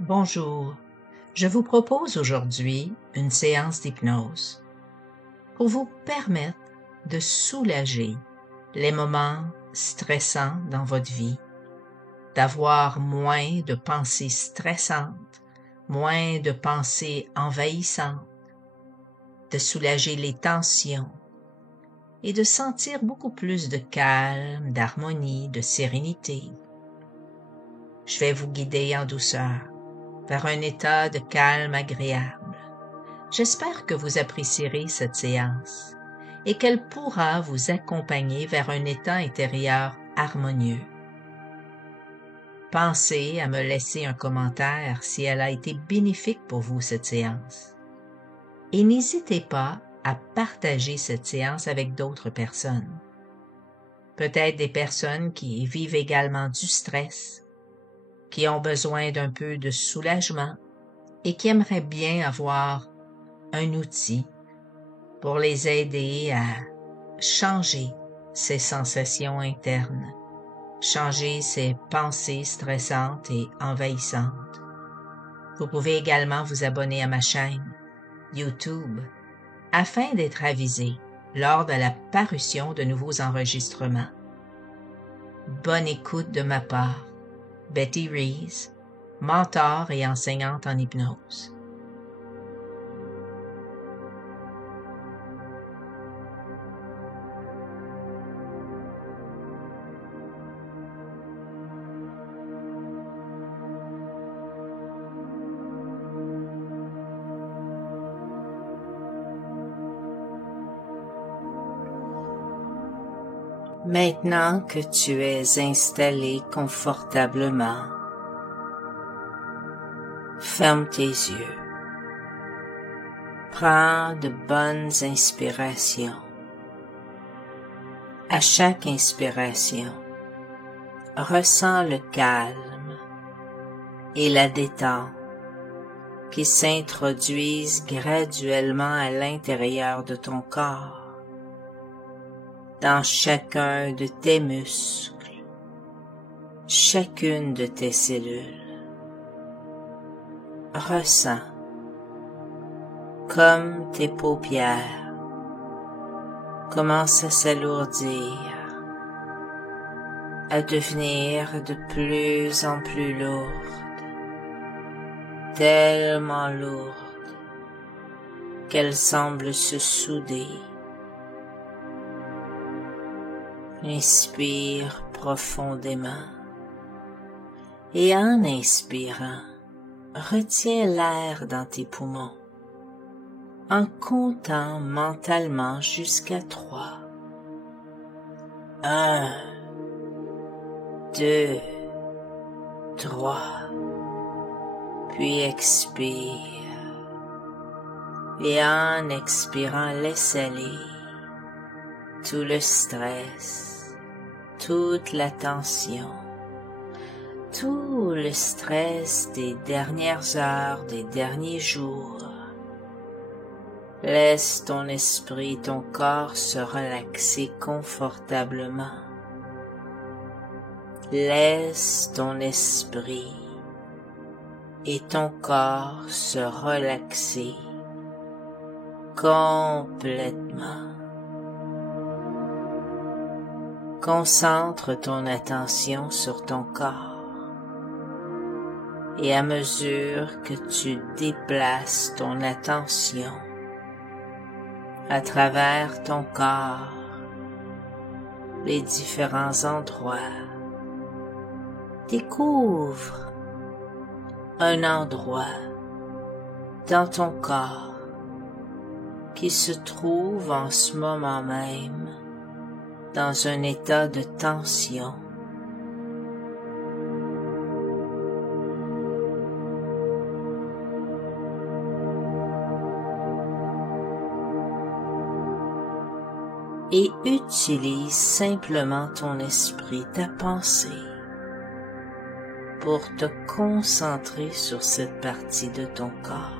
Bonjour, je vous propose aujourd'hui une séance d'hypnose pour vous permettre de soulager les moments stressants dans votre vie, d'avoir moins de pensées stressantes, moins de pensées envahissantes, de soulager les tensions et de sentir beaucoup plus de calme, d'harmonie, de sérénité. Je vais vous guider en douceur vers un état de calme agréable. J'espère que vous apprécierez cette séance et qu'elle pourra vous accompagner vers un état intérieur harmonieux. Pensez à me laisser un commentaire si elle a été bénéfique pour vous, cette séance. Et n'hésitez pas à partager cette séance avec d'autres personnes. Peut-être des personnes qui vivent également du stress, qui ont besoin d'un peu de soulagement et qui aimeraient bien avoir un outil pour les aider à changer ces sensations internes, changer ces pensées stressantes et envahissantes. Vous pouvez également vous abonner à ma chaîne YouTube afin d'être avisé lors de la parution de nouveaux enregistrements. Bonne écoute de ma part, Betty Rees, mentor et enseignante en hypnose. Maintenant que tu es installé confortablement, ferme tes yeux. Prends de bonnes inspirations. À chaque inspiration, ressens le calme et la détente qui s'introduisent graduellement à l'intérieur de ton corps, dans chacun de tes muscles, chacune de tes cellules. Ressens comme tes paupières commencent à s'alourdir, à devenir de plus en plus lourdes, tellement lourdes qu'elles semblent se souder. Inspire profondément et en inspirant, retiens l'air dans tes poumons en comptant mentalement jusqu'à 3. 1, 2, 3. Puis expire et en expirant, laisse aller tout le stress, toute la tension, tout le stress des dernières heures, des derniers jours. Laisse ton esprit, ton corps se relaxer confortablement. Laisse ton esprit et ton corps se relaxer complètement. Concentre ton attention sur ton corps et à mesure que tu déplaces ton attention à travers ton corps, les différents endroits, découvre un endroit dans ton corps qui se trouve en ce moment même dans un état de tension. Et utilise simplement ton esprit, ta pensée, pour te concentrer sur cette partie de ton corps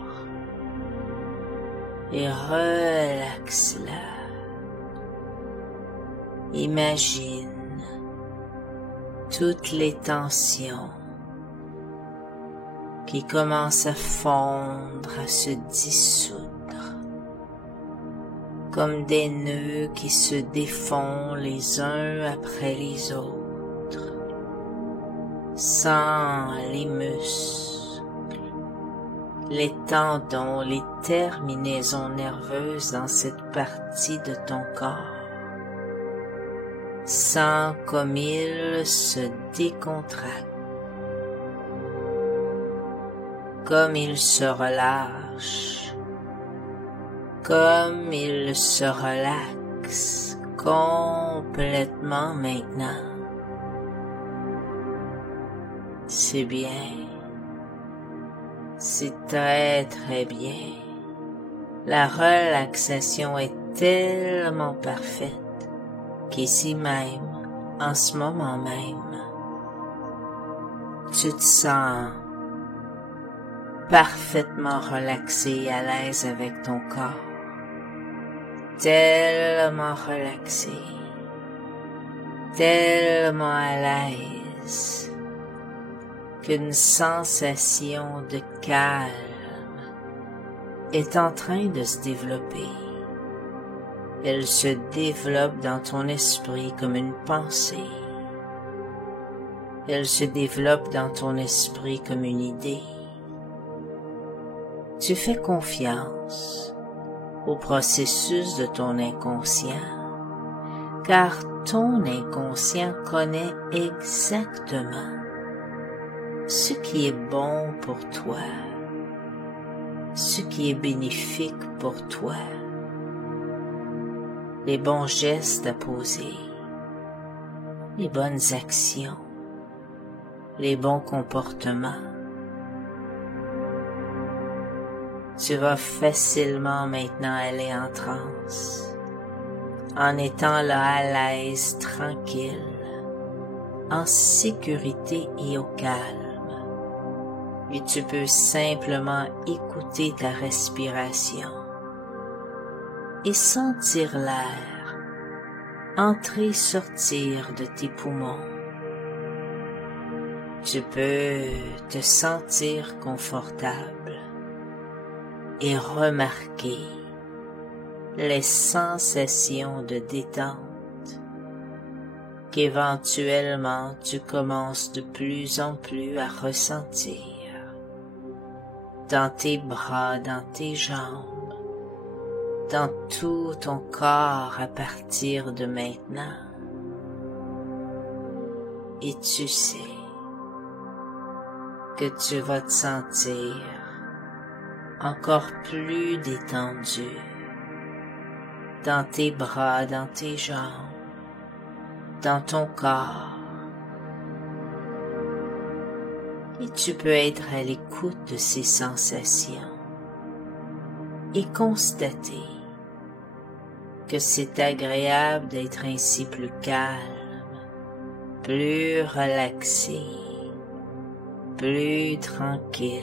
et relaxe-la. Imagine toutes les tensions qui commencent à fondre, à se dissoudre, comme des nœuds qui se défont les uns après les autres. Sens les muscles, les tendons, les terminaisons nerveuses dans cette partie de ton corps. Sens comme ils se décontractent, comme ils se relâchent, comme ils se relaxent complètement maintenant. C'est bien, c'est très très bien. La relaxation est tellement parfaite qu'ici même, en ce moment même, tu te sens parfaitement relaxé et à l'aise avec ton corps. Tellement relaxé, tellement à l'aise, qu'une sensation de calme est en train de se développer. Elle se développe dans ton esprit comme une pensée. Elle se développe dans ton esprit comme une idée. Tu fais confiance au processus de ton inconscient, car ton inconscient connaît exactement ce qui est bon pour toi, ce qui est bénéfique pour toi, les bons gestes à poser, les bonnes actions, les bons comportements. Tu vas facilement maintenant aller en transe, en étant là à l'aise, tranquille, en sécurité et au calme. Et tu peux simplement écouter ta respiration et sentir l'air entrer-sortir de tes poumons. Tu peux te sentir confortable et remarquer les sensations de détente qu'éventuellement tu commences de plus en plus à ressentir dans tes bras, dans tes jambes, dans tout ton corps à partir de maintenant. Et tu sais que tu vas te sentir encore plus détendu dans tes bras, dans tes jambes, dans ton corps. Et tu peux être à l'écoute de ces sensations et constater que c'est agréable d'être ainsi plus calme, plus relaxé, plus tranquille.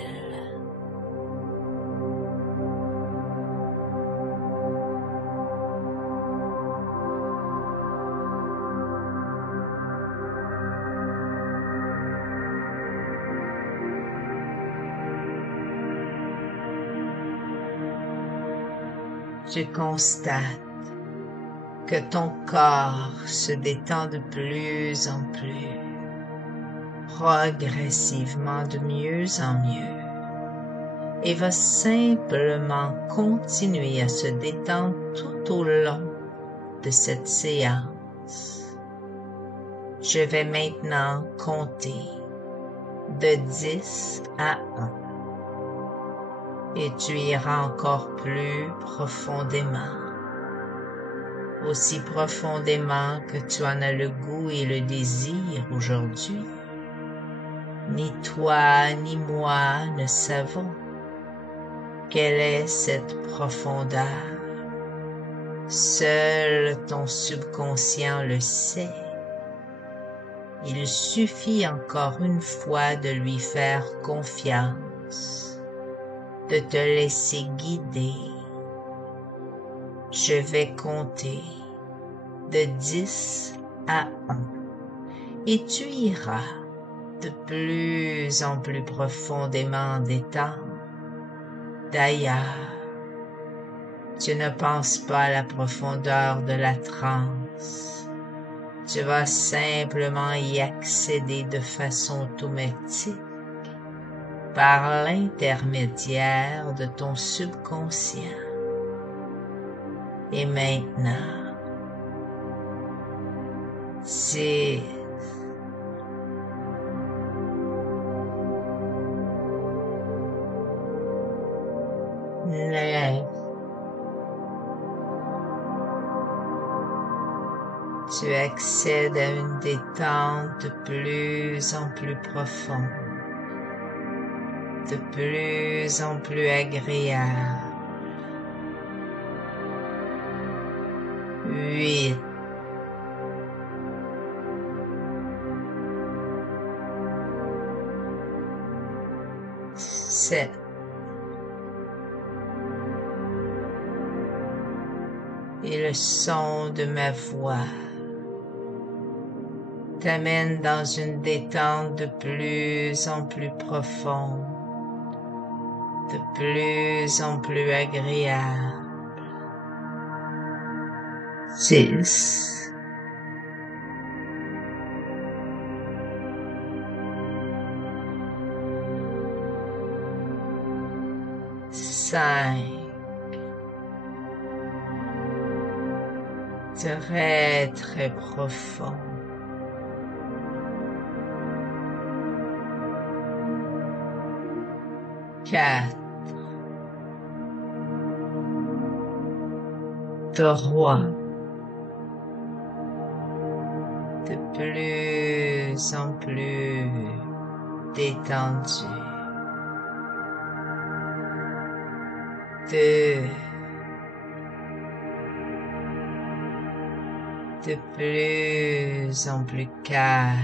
Tu constates que ton corps se détend de plus en plus, progressivement de mieux en mieux, et va simplement continuer à se détendre tout au long de cette séance. Je vais maintenant compter de 10 à 1. Et tu iras encore plus profondément, aussi profondément que tu en as le goût et le désir aujourd'hui. Ni toi ni moi ne savons quelle est cette profondeur. Seul ton subconscient le sait. Il suffit encore une fois de lui faire confiance, de te laisser guider. Je vais compter de 10 à 1 et tu iras de plus en plus profondément détente. D'ailleurs, tu ne penses pas à la profondeur de la transe. Tu vas simplement y accéder de façon automatique par l'intermédiaire de ton subconscient. Et maintenant, 6, 9, tu accèdes à une détente de plus en plus profonde, de plus en plus agréable. 8, 7, et le son de ma voix t'amène dans une détente de plus en plus profonde, de plus en plus agréable. 6, 5, très très profond. 4, 3, de plus en plus détendu. 2, de plus en plus calme.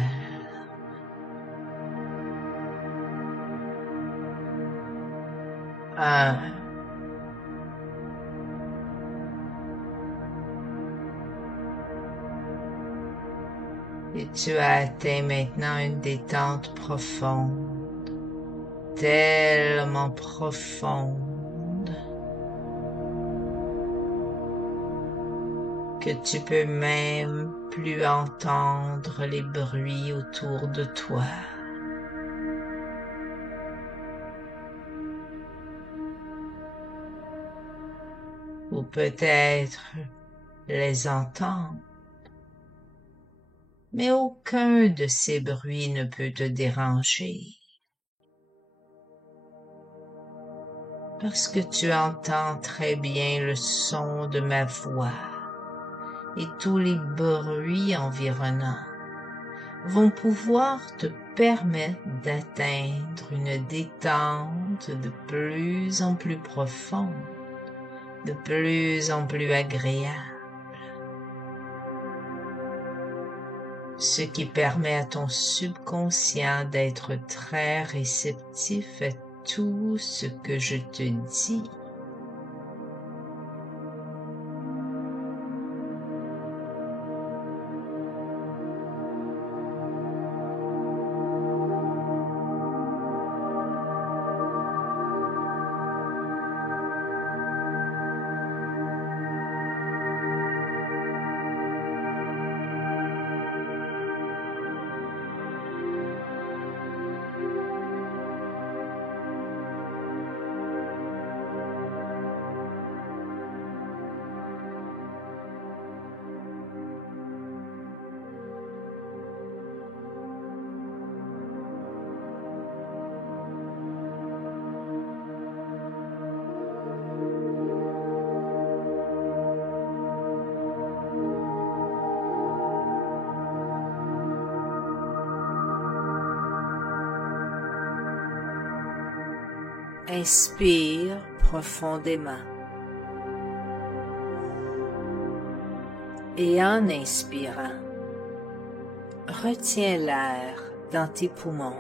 1, et tu as atteint maintenant une détente profonde, tellement profonde que tu peux même plus entendre les bruits autour de toi. Ou peut-être les entendre, mais aucun de ces bruits ne peut te déranger, parce que tu entends très bien le son de ma voix et tous les bruits environnants vont pouvoir te permettre d'atteindre une détente de plus en plus profonde, de plus en plus agréable, ce qui permet à ton subconscient d'être très réceptif à tout ce que je te dis. Inspire profondément. Et en inspirant, retiens l'air dans tes poumons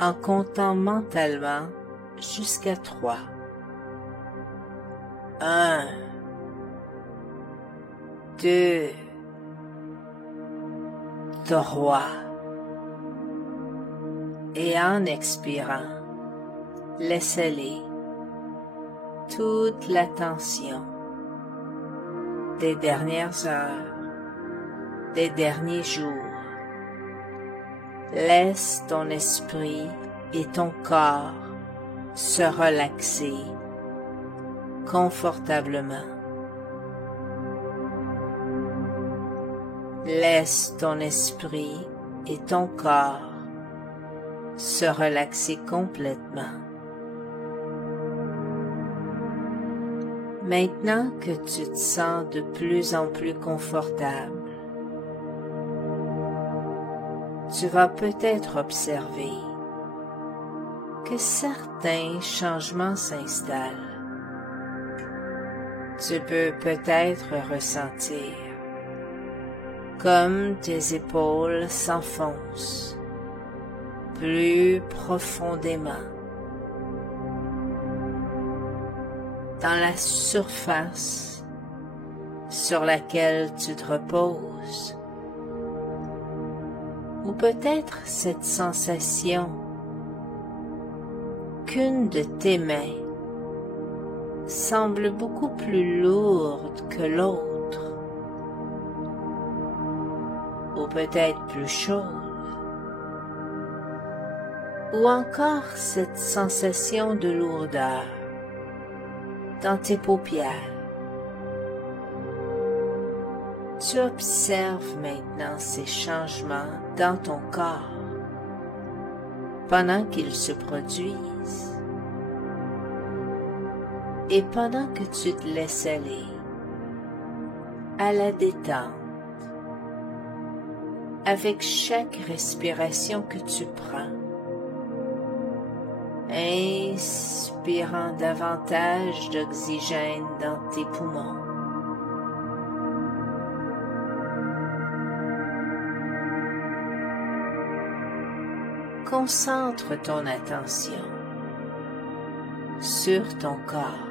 en comptant mentalement jusqu'à 3. 1, 2, 3. Et en expirant, laisse aller toute la tension des dernières heures, des derniers jours. Laisse ton esprit et ton corps se relaxer confortablement. Laisse ton esprit et ton corps se relaxer complètement. Maintenant que tu te sens de plus en plus confortable, tu vas peut-être observer que certains changements s'installent. Tu peux peut-être ressentir comme tes épaules s'enfoncent plus profondément dans la surface sur laquelle tu te reposes. Ou peut-être cette sensation qu'une de tes mains semble beaucoup plus lourde que l'autre, ou peut-être plus chaude, ou encore cette sensation de lourdeur dans tes paupières. Tu observes maintenant ces changements dans ton corps pendant qu'ils se produisent et pendant que tu te laisses aller à la détente avec chaque respiration que tu prends, inspirant davantage d'oxygène dans tes poumons. Concentre ton attention sur ton corps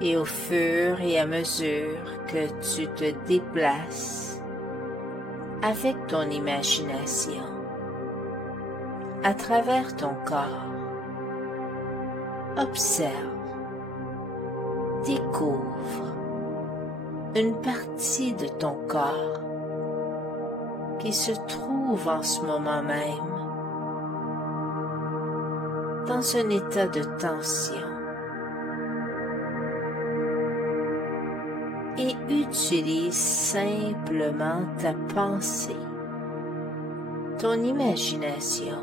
et au fur et à mesure que tu te déplaces avec ton imagination à travers ton corps, observe, découvre une partie de ton corps qui se trouve en ce moment même dans un état de tension et utilise simplement ta pensée, ton imagination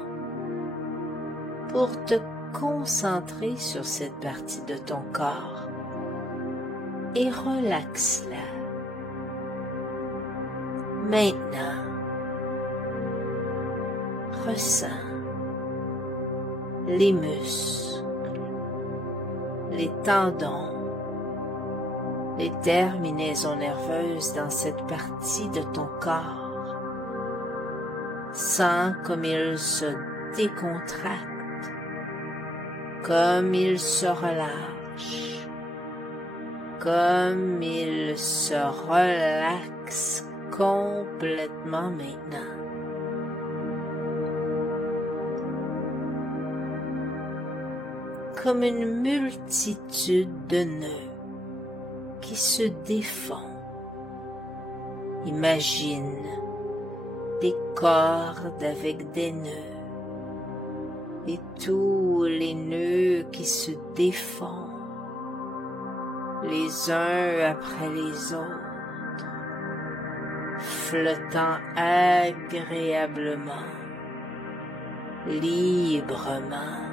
pour te concentrer sur cette partie de ton corps et relaxe-la. Maintenant, ressens les muscles, les tendons, les terminaisons nerveuses dans cette partie de ton corps. Sens comme ils se décontractent, comme ils se relâchent, comme ils se relaxent complètement maintenant. Comme une multitude de nœuds qui se défont. Imagine des cordes avec des nœuds et tous les nœuds qui se défont les uns après les autres, flottant agréablement, librement.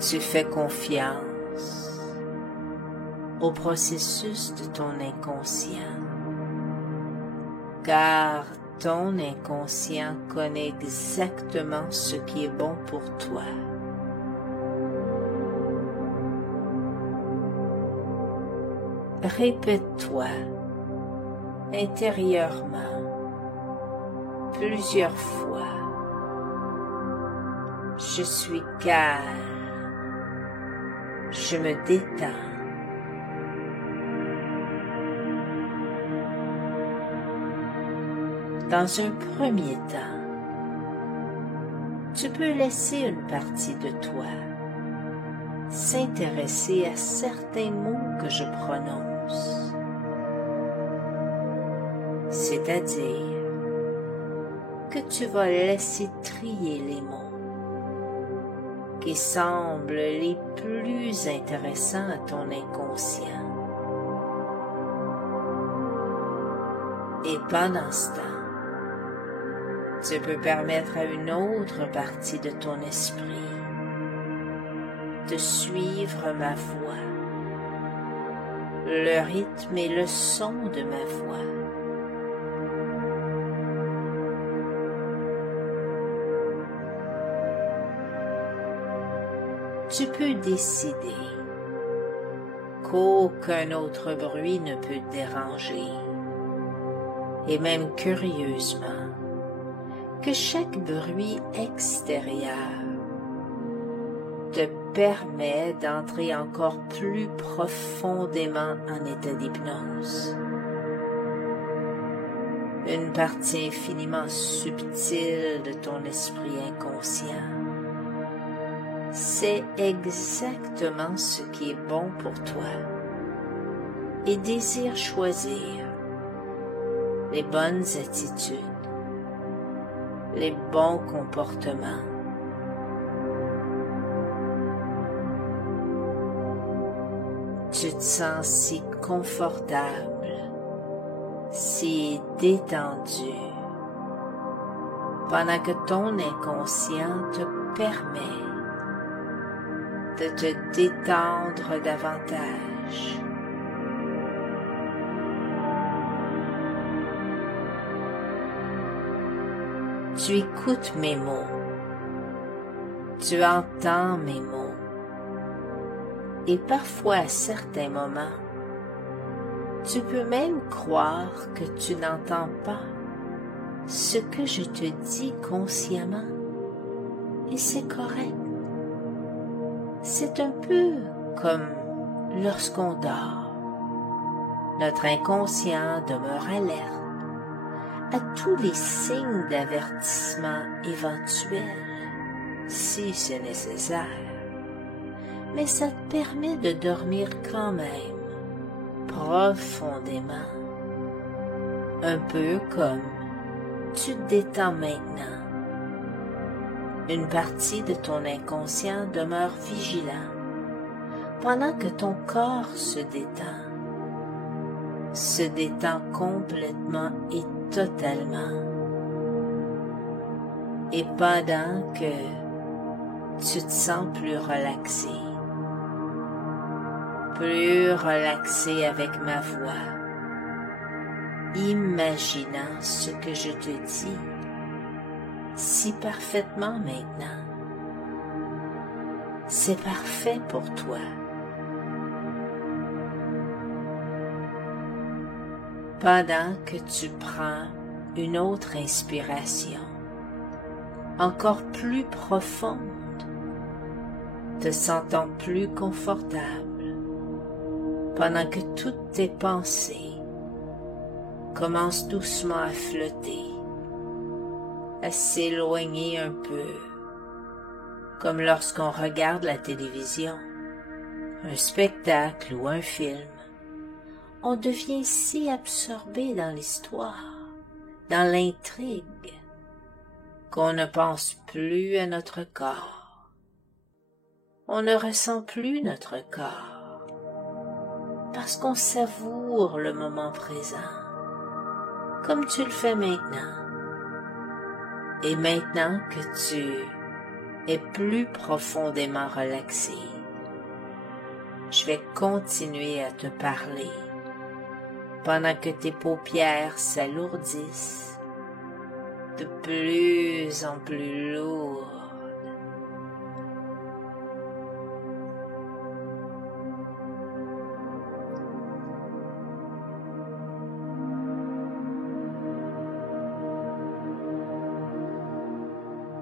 Tu fais confiance au processus de ton inconscient, car ton inconscient connaît exactement ce qui est bon pour toi. Répète-toi intérieurement plusieurs fois: je suis calme. Je me détends. Dans un premier temps, tu peux laisser une partie de toi s'intéresser à certains mots que je prononce, c'est-à-dire que tu vas laisser trier les mots qui semblent les plus intéressants à ton inconscient. Et pendant ce temps, tu peux permettre à une autre partie de ton esprit de suivre ma voix, le rythme et le son de ma voix. Tu peux décider qu'aucun autre bruit ne peut te déranger, et même curieusement, que chaque bruit extérieur te permet d'entrer encore plus profondément en état d'hypnose. Une partie infiniment subtile de ton esprit inconscient sait exactement ce qui est bon pour toi et désire choisir les bonnes attitudes, les bons comportements. Tu te sens si confortable, si détendu, pendant que ton inconscient te permet de te détendre davantage. Tu écoutes mes mots, tu entends mes mots, et parfois à certains moments, tu peux même croire que tu n'entends pas ce que je te dis consciemment, et c'est correct. C'est un peu comme lorsqu'on dort. Notre inconscient demeure alerte à tous les signes d'avertissement éventuels, si c'est nécessaire. Mais ça te permet de dormir quand même, profondément. Un peu comme tu te détends maintenant. Une partie de ton inconscient demeure vigilant pendant que ton corps se détend complètement et totalement. Et pendant que tu te sens plus relaxé avec ma voix, imaginant ce que je te dis si parfaitement maintenant. C'est parfait pour toi. Pendant que tu prends une autre inspiration, encore plus profonde, te sentant plus confortable, pendant que toutes tes pensées commencent doucement à flotter, à s'éloigner un peu, comme lorsqu'on regarde la télévision, un spectacle ou un film. On devient si absorbé dans l'histoire, dans l'intrigue, qu'on ne pense plus à notre corps. On ne ressent plus notre corps, parce qu'on savoure le moment présent, comme tu le fais maintenant. Et maintenant que tu es plus profondément relaxé, je vais continuer à te parler pendant que tes paupières s'alourdissent de plus en plus lourdes.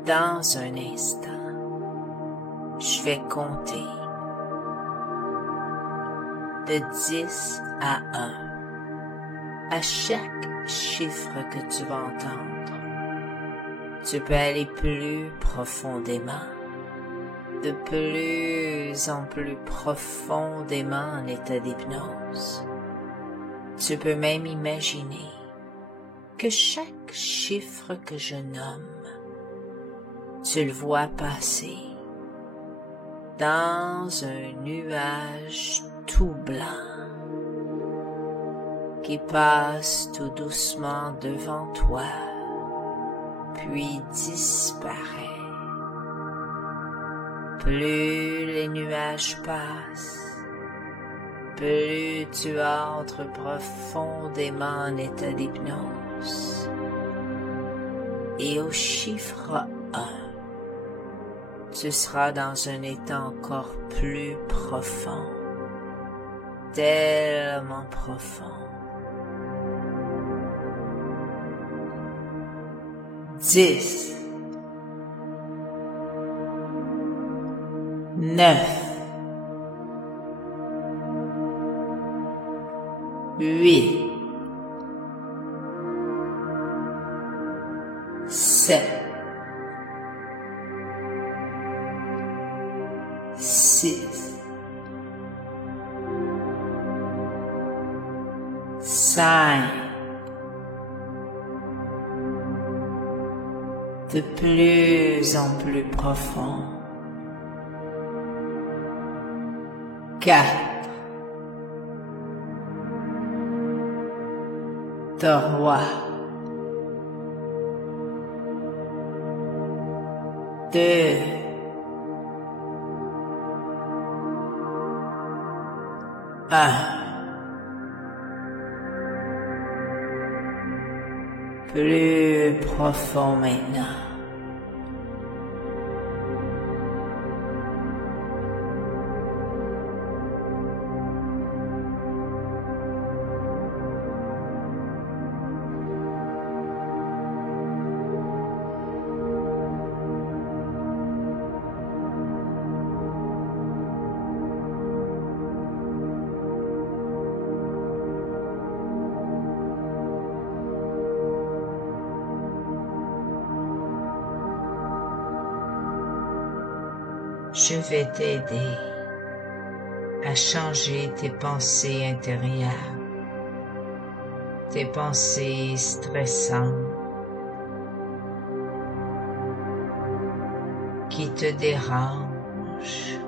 Dans un instant, je vais compter de 10 à 1. À chaque chiffre que tu vas entendre, tu peux aller plus profondément, de plus en plus profondément en état d'hypnose. Tu peux même imaginer que chaque chiffre que je nomme, tu le vois passer dans un nuage tout blanc qui passe tout doucement devant toi, puis disparaît. Plus les nuages passent, plus tu entres profondément en état d'hypnose. Et au chiffre 1, tu seras dans un état encore plus profond, tellement profond. 10, 9, 8, 7, 6, 5, de plus en plus profond. 4, 3, 2, 1. Plus profond maintenant. Je vais t'aider à changer tes pensées intérieures, tes pensées stressantes qui te dérangent,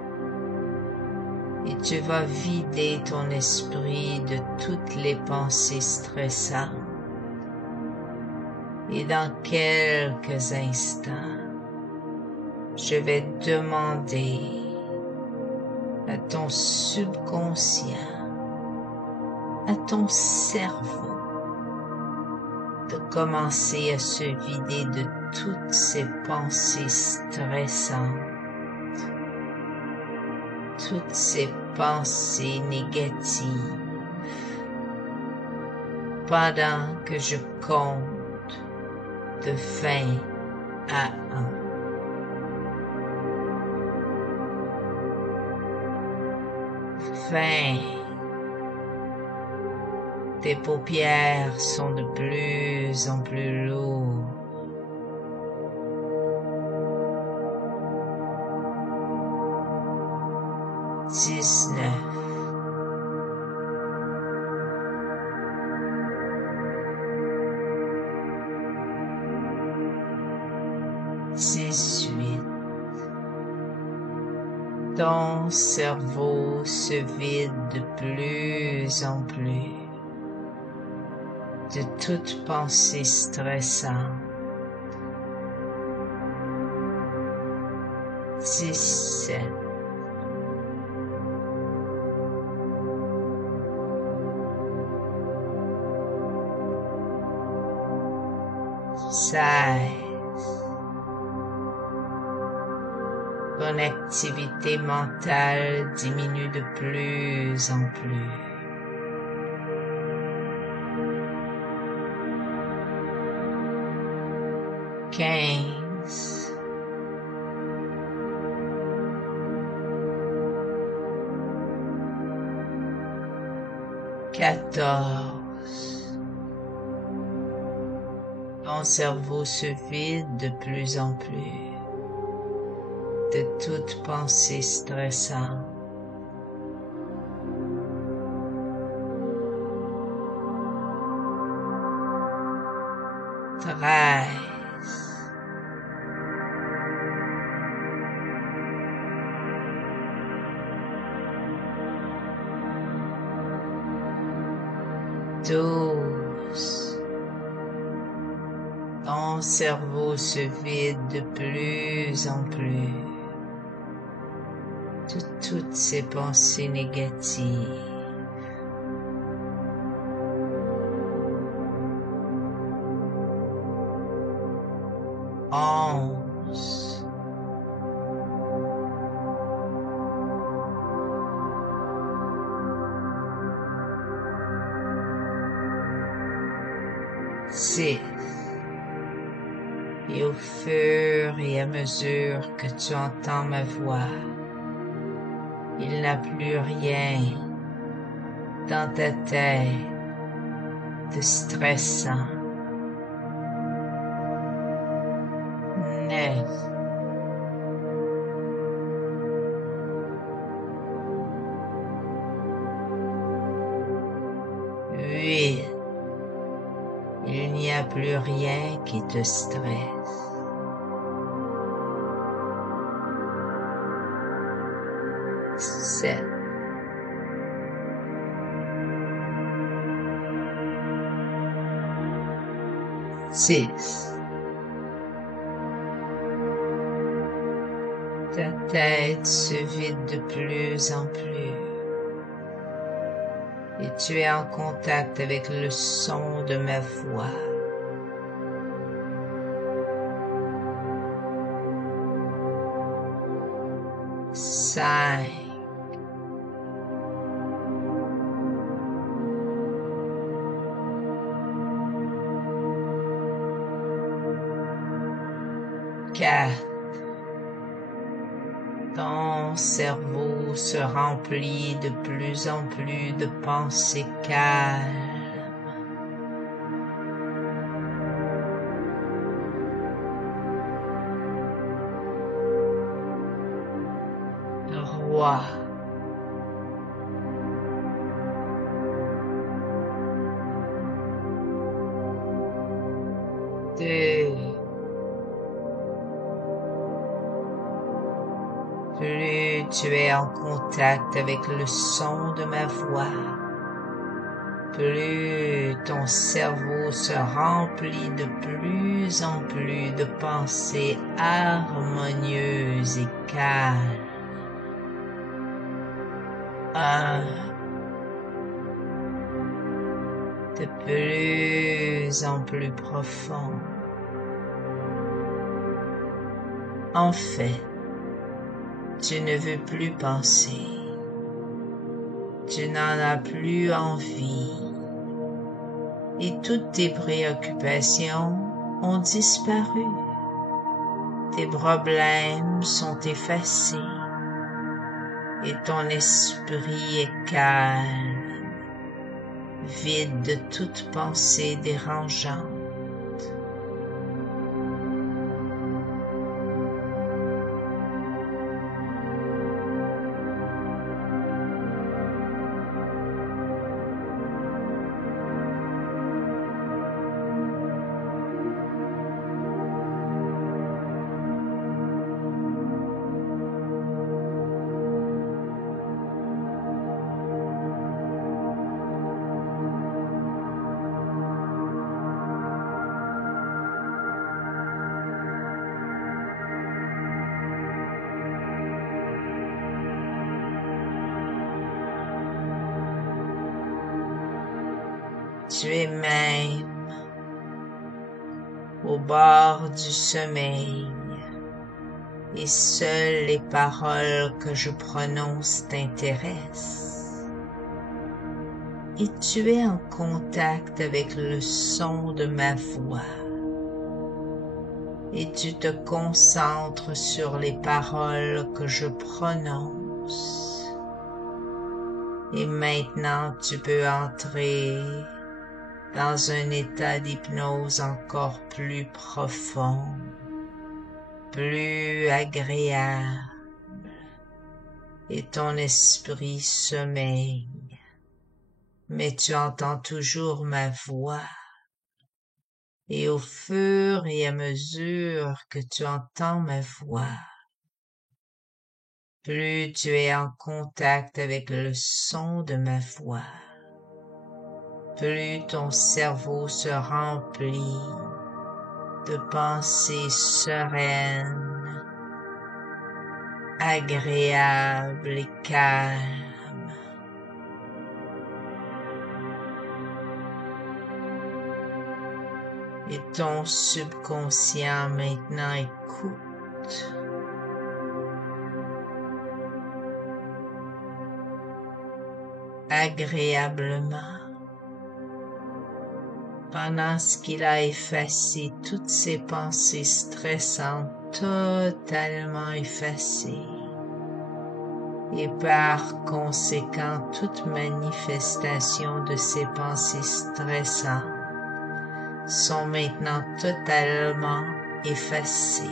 et tu vas vider ton esprit de toutes les pensées stressantes. Et dans quelques instants, je vais demander à ton subconscient, à ton cerveau, de commencer à se vider de toutes ces pensées stressantes, toutes ces pensées négatives, pendant que je compte de 20 à 1. 20. Tes paupières sont de plus en plus lourdes. 19. 18. Ton cerveau se vide de plus en plus de toute pensée stressante. 17. 16. Ton activité mentale diminue de plus en plus. 15. 14. Ton cerveau se vide de plus en plus de toute pensée stressante. Treize, 12. Ton cerveau se vide de plus en plus de toutes ces pensées négatives. 11. 10. Et au fur et à mesure que tu entends ma voix, il n'a plus rien dans ta tête de stressant. 9. 8. Il n'y a plus rien qui te stresse. 7. 6. Ta tête se vide de plus en plus et tu es en contact avec le son de ma voix. 5. 4. Ton cerveau se remplit de plus en plus de pensées calmes. 3. 2. Plus tu es en contact avec le son de ma voix, plus ton cerveau se remplit de plus en plus de pensées harmonieuses et calmes. 1. De plus en plus profond. En fait, tu ne veux plus penser. Tu n'en as plus envie. Et toutes tes préoccupations ont disparu. Tes problèmes sont effacés. Et ton esprit est calme, vide de toute pensée dérangeante. Tu es même au bord du sommeil et seules les paroles que je prononce t'intéressent. Et tu es en contact avec le son de ma voix. Et tu te concentres sur les paroles que je prononce. Et maintenant tu peux entrer dans un état d'hypnose encore plus profond, plus agréable, et ton esprit sommeille, mais tu entends toujours ma voix, et au fur et à mesure que tu entends ma voix, plus tu es en contact avec le son de ma voix, plus ton cerveau se remplit de pensées sereines, agréables et calmes. Et ton subconscient maintenant écoute. Agréablement, pendant ce qu'il a effacé toutes ces pensées stressantes, totalement effacées, et par conséquent toute manifestation de ces pensées stressantes sont maintenant totalement effacées,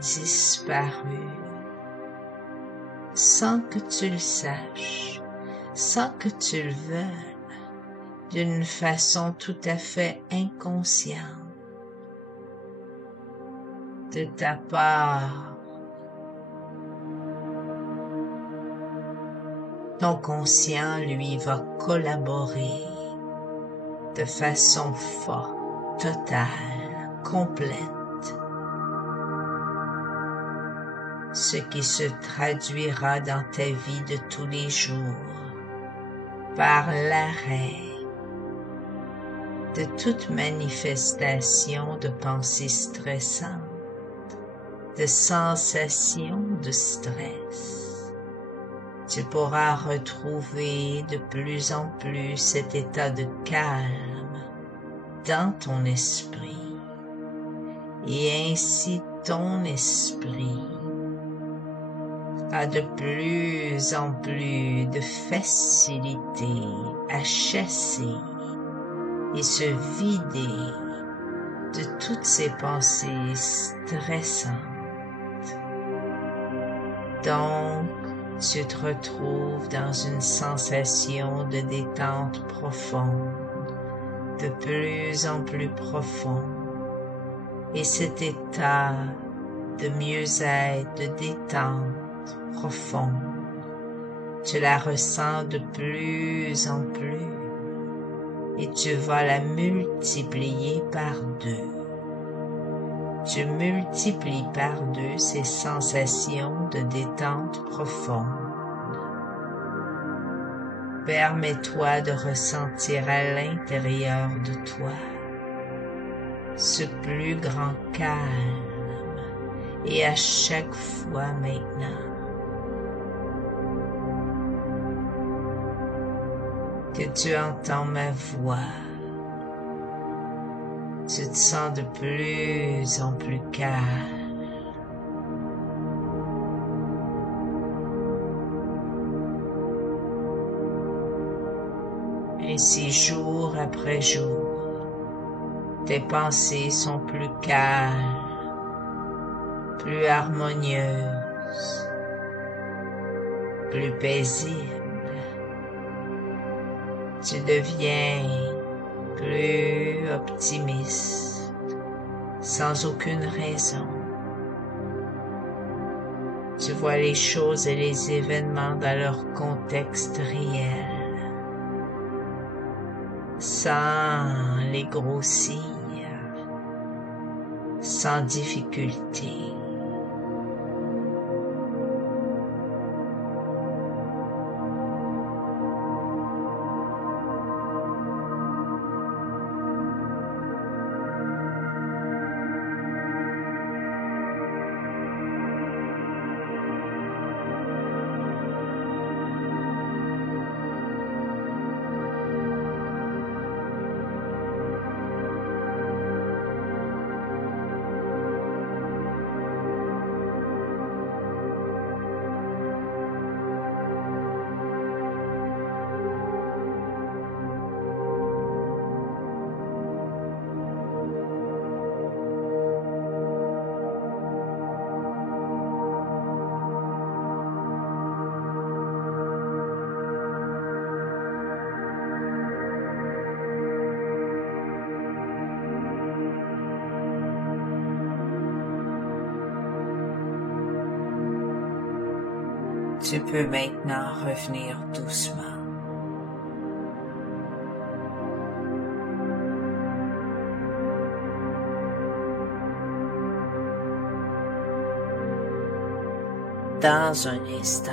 disparues, sans que tu le saches, sans que tu le veuilles, d'une façon tout à fait inconsciente de ta part. Ton conscient, lui, va collaborer de façon forte, totale, complète, ce qui se traduira dans ta vie de tous les jours par l'arrêt de toute manifestation de pensées stressantes, de sensations de stress. Tu pourras retrouver de plus en plus cet état de calme dans ton esprit, et ainsi ton esprit a de plus en plus de facilité à chasser et se vider de toutes ces pensées stressantes. Donc, tu te retrouves dans une sensation de détente profonde, de plus en plus profonde, et cet état de mieux-être, de détente profonde, tu la ressens de plus en plus, et tu vas la multiplier par 2. Tu multiplies par 2 ces sensations de détente profonde. Permets-toi de ressentir à l'intérieur de toi ce plus grand calme, et à chaque fois maintenant que tu entends ma voix, tu te sens de plus en plus calme. Ainsi, jour après jour, tes pensées sont plus calmes, plus harmonieuses, plus paisibles. Tu deviens plus optimiste, sans aucune raison. Tu vois les choses et les événements dans leur contexte réel, sans les grossir, sans difficulté. Tu peux maintenant revenir doucement. Dans un instant,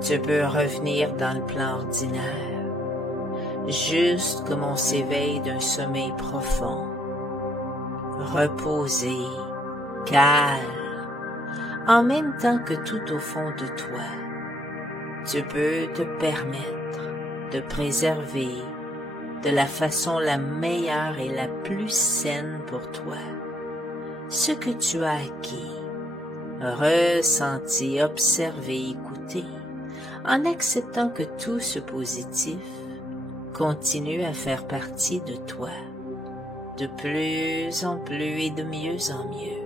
tu peux revenir dans le plan ordinaire, juste comme on s'éveille d'un sommeil profond, reposé, calme, en même temps que tout au fond de toi, tu peux te permettre de préserver de la façon la meilleure et la plus saine pour toi ce que tu as acquis, ressenti, observé, écouté, en acceptant que tout ce positif continue à faire partie de toi, de plus en plus et de mieux en mieux.